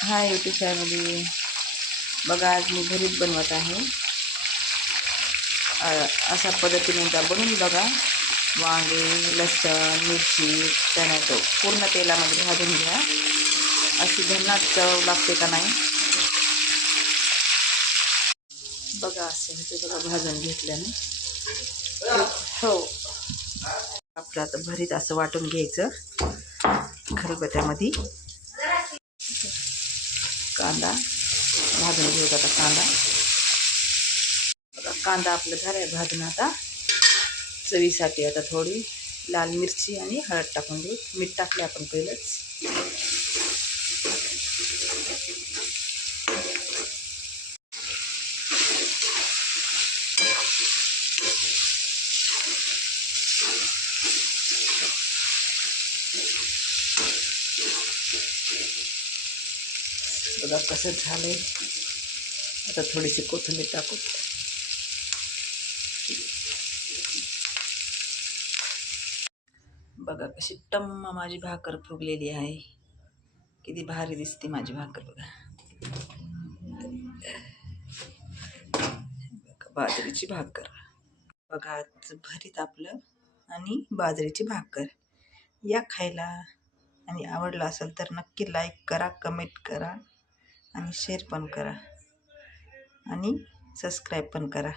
Hi YouTube family. बघा आज मी घरीच बनवत आहे. अशा पद्धतीने एकदा बनवून बघा. वांगे, लसूण, मिरची, टोमॅटो पूर्ण तेलामध्ये भाजून घ्या. अशी भन्नाट चव लागते का नाही बघा. असं होते बघा भाजून घेतल्याने. हो, आपलं आता भरीत असं वाटून घ्यायचं खलबत्त्यामध्ये. कांदा भाजून घेऊ. आता कांदा बघा. कांदा आपलं झालाय भाजून. आता चवीसाठी आता थोडी लाल मिरची आणि हळद टाकून देऊ. मीठ टाकले आपण पहिलंच. बघा कसं झालंय. आता थोडीशी कोथिंबीर टाकू. बघा कशी टम्म माझी भाकर फुगलेली आहे. किती भारी दिसते माझी भाकर बघा. बाजरीची भाकर बघा. आज भरीत आपलं आणि बाजरीची भाकर या खायला. आणि आवडलं असेल तर नक्की लाईक करा, कमेंट करा आणि शेअर पण करा आणि सबस्क्राईब पण करा.